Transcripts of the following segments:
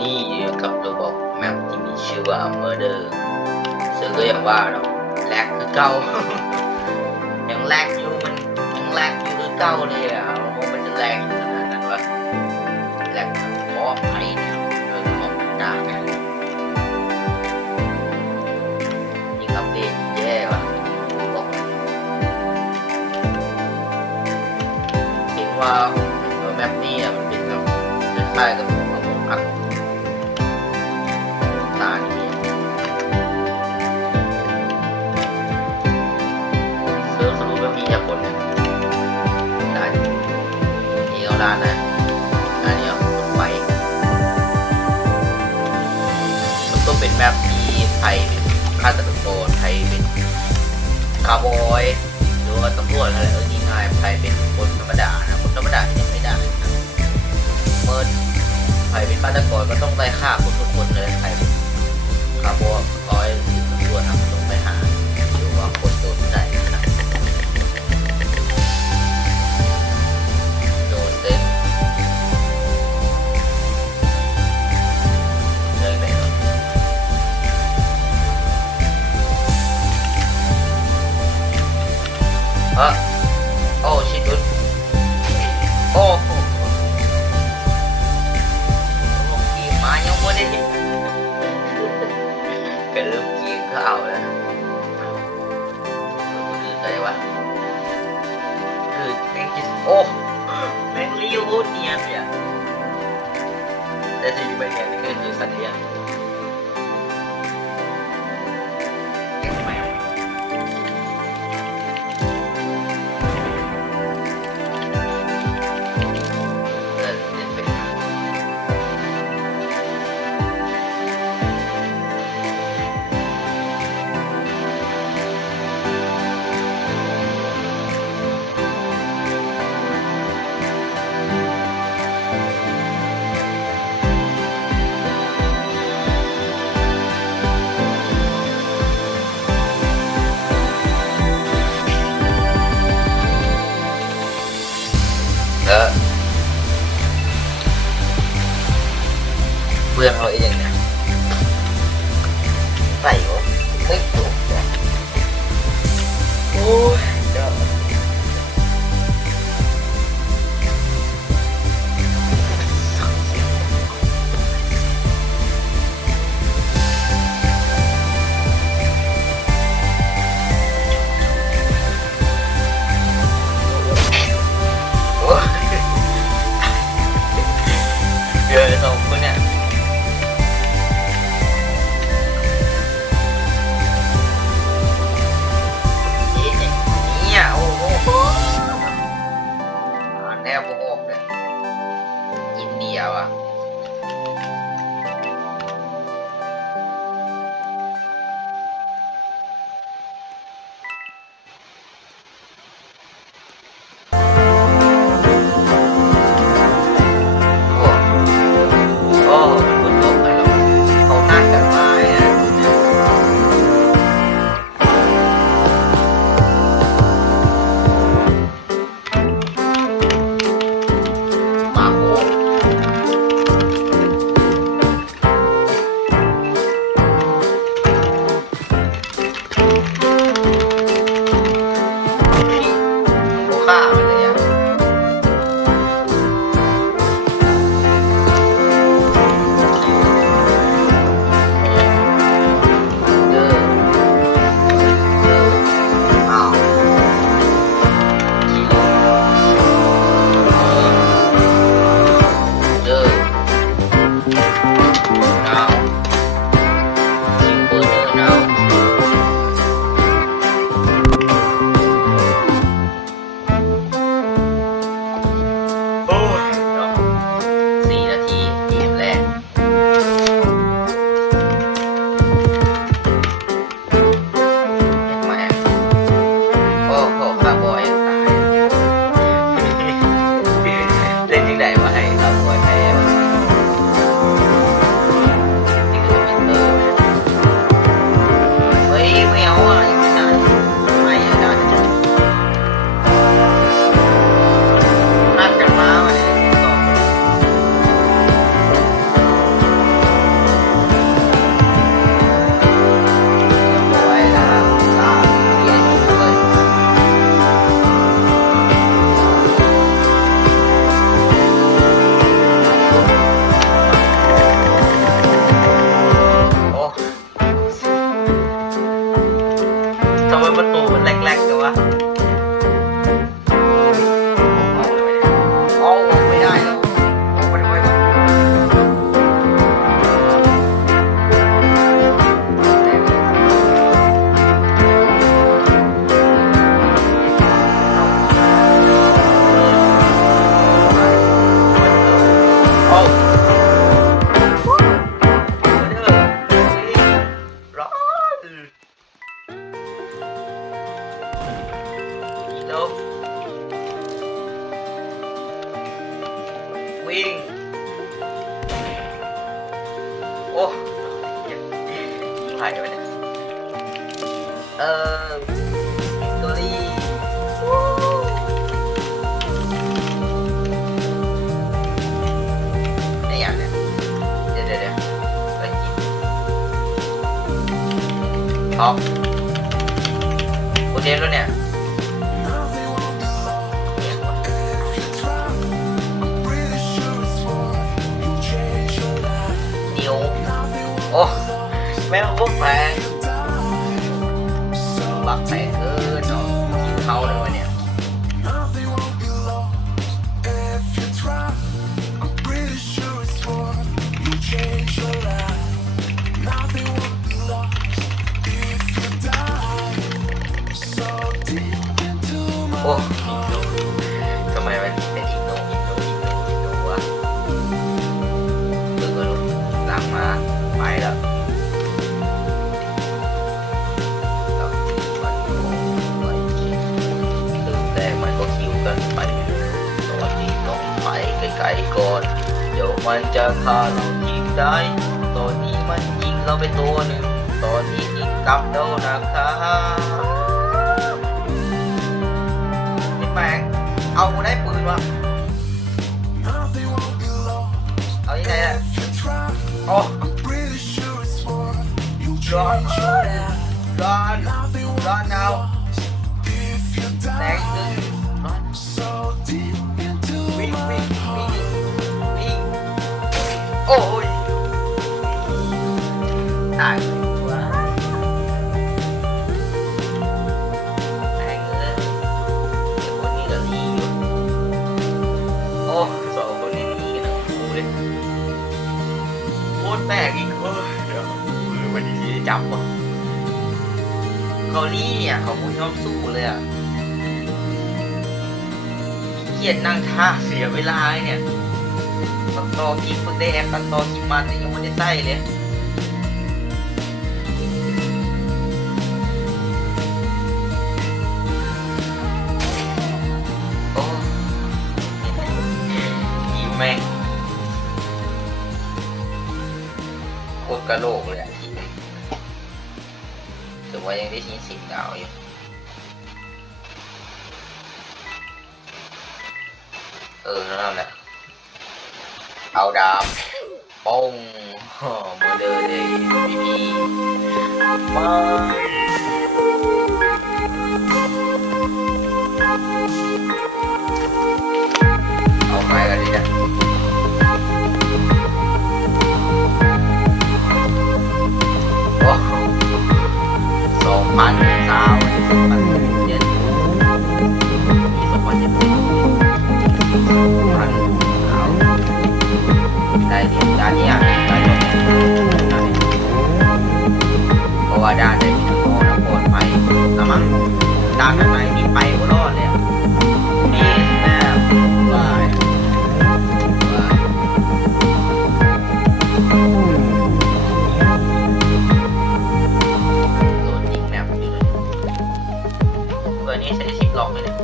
นี้อยู่กับระบบแมปที่มีชื่อว่า Murder ซึ่งก็ยังว่าเราแลกคือเก่า ยังแลกอยู่มันยังแลกอยู่คือเก่าเลยอ่ะมันจะแลกอยู่ขนาดนั้นวะแลกขออภัยเนี่ยของกากเนี่ยยิ่งอัปเดตแย่ว่ะบอกเห็นว่าแมปนี้มันเป็นแบบคล้ายๆกับของอัดตานี่เซิร์ฟสรุปว่ามีแค่คนได้นี่เอาล้านนะอันนี้เอาคนไปมันก็เป็นแมปที่ไทยเป็นฆาตกรไทยเป็นคาร์บอยหรือว่าตำรวจอะไรง่ายๆไทยเป็นคนธรรมดานะคนธรรมดาที่ยังไม่ได้นะเมื่อไทยเป็นฆาตกรก็ต้องไล่ฆ่าคนทุกคนเลยไทยเป็นคาร์บอยตำรวจต้องไปหาดูว่าคนโดนได้นะโดนเต็มเลยไปแล้วโอ้ชิดุนโอ้โหขี่มายังไม่ได้ก็เริ่มกินข้าวแล้วคืออะไรวะคือแมงกิสโอ้แมงลิวเนียนเนี่ยแต่ที่อยู่ในเนี่ยนี่คือสัตว์เลี้ยงเก็บไว้เพื่อนเราเองเนี่ยใส่หัวไม่จบเนี่ยโอ้ยเดี๋ยวโอ้ยเดี๋ยวสองคนเนี่ยแนวพวกออกเลยอินเดียว่ะโอ้ โอ้ยิงผ่านไปเนี่ยวิกตอรี่ได้ยังเนี่ยเดี๋ยวไปกินท็อปโอเดนแล้วเนี่ยโอ้แม่งโคตรแพงบักแพงเกินเนาะกินเขาเลยวะเนี่ยโอ้ทำไมมันเป็นอินโนวะเปิดก็รู้หลังมาไปแล้วไกลก่อนเดี๋ยวมันจะฆ่าเรายิงได้ตอนนี้มันยิงเราไปตัวหนึ่งตอนนี้ยิงกลับแล้วนะครับนี่แม่งเอาได้ปืนวะเอาที่ไหนล่ะโอ้ร้อนเอาแตกตึงร้อนวิ่งโอ้ยตายว้าแม่งเลยเดี๋ยวคนนี้ก็รีอยู่โอ้สองคนนี้รีกันทั้งคู่เลยโคตรแปลกอีกเดี๋ยววันนี้จะจับวะเขารีเนี่ยเขาไม่ชอบสู้เลยอ่ะเกียดนั่งท่าเสียเวลาเนี่ยตัดต่อคลิปฝึกได้แอปตัดต่อคลิปมันแต่ยังไม่ได้ใส่เลยโอ้ยิงแม่งโคตรกระโหลกเลยอ่ะแต่ว่ายังได้ชิ้น10 ดาวอยู่นั่นแหละเอาดาบป้องโมเดลเลยพี่มาเอาไม้กันดิจ้ะโอ้2,000 สาว2,700มีได้เดียวด้านนี้ได้จบเพราะว่าด้านได้มีทั้งโม่ทั้งโคนไปแล้วมั้งด้านข้างในนี่ไปก็รอดเลยนี่แม่ว้ายโดนยิงแมปอยู่เลยตัวนี้ใช้ชิปล็อกเลยเนี่ย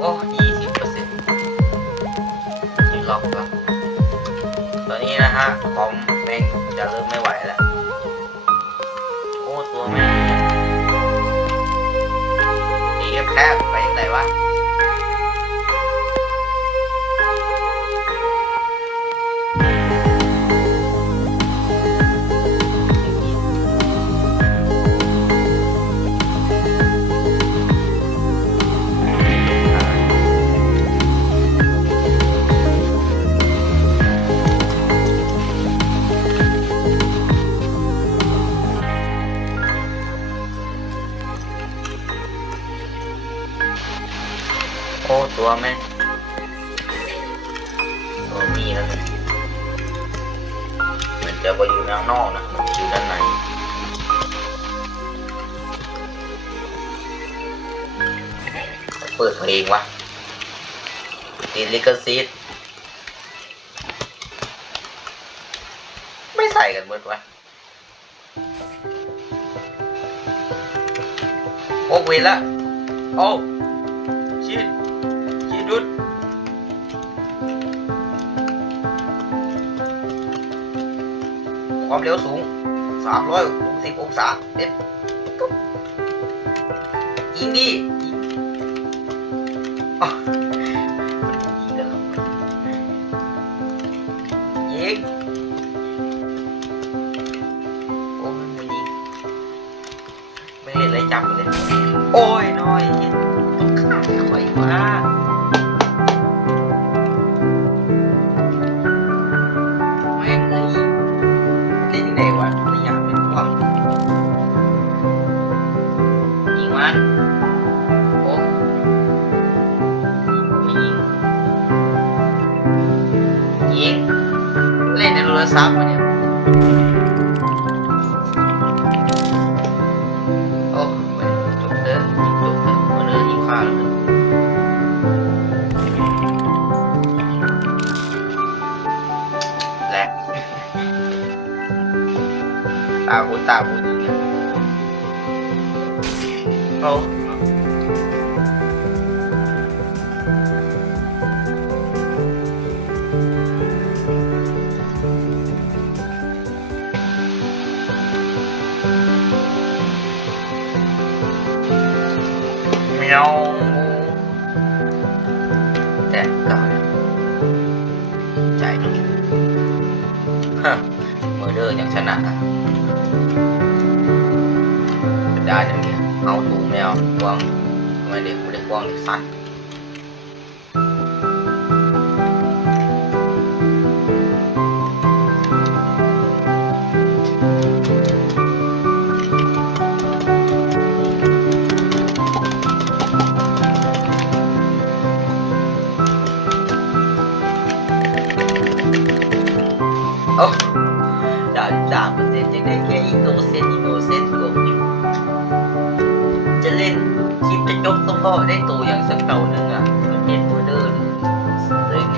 โอ้20%ที่ล็อกแล้วตอนนี้นะฮะคอมแม่งจะเริ่มไม่ไหวแล้วโอ้ตัวแม่งแคบไปยังไงวะโอ้ตัวแม่งตัวมีแล้วมันจะไปอยู่ด้านนอกนะมันอยู่ด้านในเปิดเพลงวะติดลิขสิทธิ์ไม่ใส่กันเบิดวะโอ้เวละโอ้ชิด หยุดความเร็วสูง360องศาเด็ดยิงดิยิงอ๋อยิงแล้วยิงโอ้ยไม่ยิงไม่เล่นอะไรจับเลยโอ้ยน้อยต้องฆ่าข่อยมาแม่งเลยเล่นยังไงวะระยะเป็นพวกยิงมันโอ้ไม่ยิงยิงเล่นในโทรศัพท์มาเนี่ยโอ้ไม่จบเด้อยิงจบเด้อมาเด้อยิงฆ่าแล้วแหละตาหูตาหูยิงโอ้เมียวแต่ก่อนใจหนุ่มฮะเมอร์เดอร์อย่างชนะได้อย่างเงี้ยเอาถูกแมวกวางทำไมเด็กกูเด็กกวางเด็กสัตว์โอ้33%จะได้แค่อินโนเซนต์ตัวพิมจะเล่นคลิปจะยกต้องพ่อได้ตัวอย่างสักเก่านึงอ่ะมันเป็นโมเดอร์เลยไง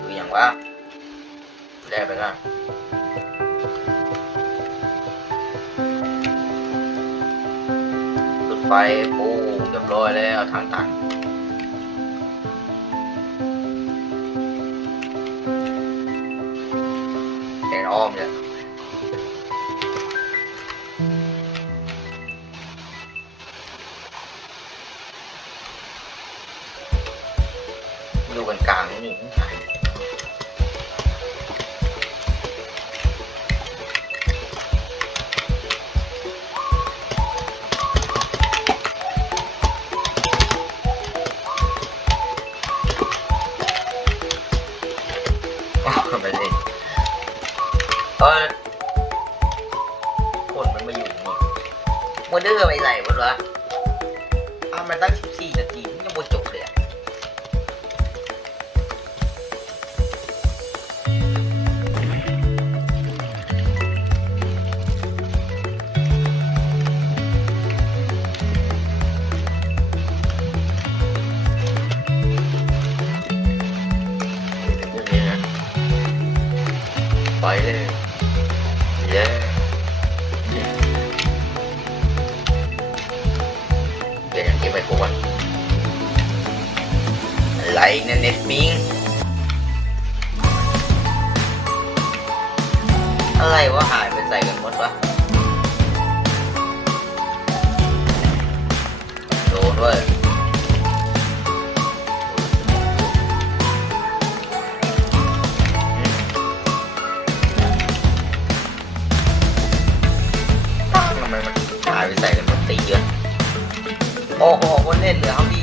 คืออย่างว่าแลกไปกันรถไฟปูเรียบร้อยแล้วทางตันแกนอ้อมเนี่ยดูกันกลางนี่ไม่เล่นคนมันมาอยู่นี่มันเดือไปไหนวะมันตั้ง14 นาทียังไม่จบเลยไปเลยเย้เดี๋ยวยังเก็บไปพวกอะไรเนี่ยเน็ตปิงอะไรวะหายไปใส่กันหมดวะโดนด้วยทำไมมันหายไปใส่กันหมดตีเยอะโอ้โหคนเล่นเหลือเขาดี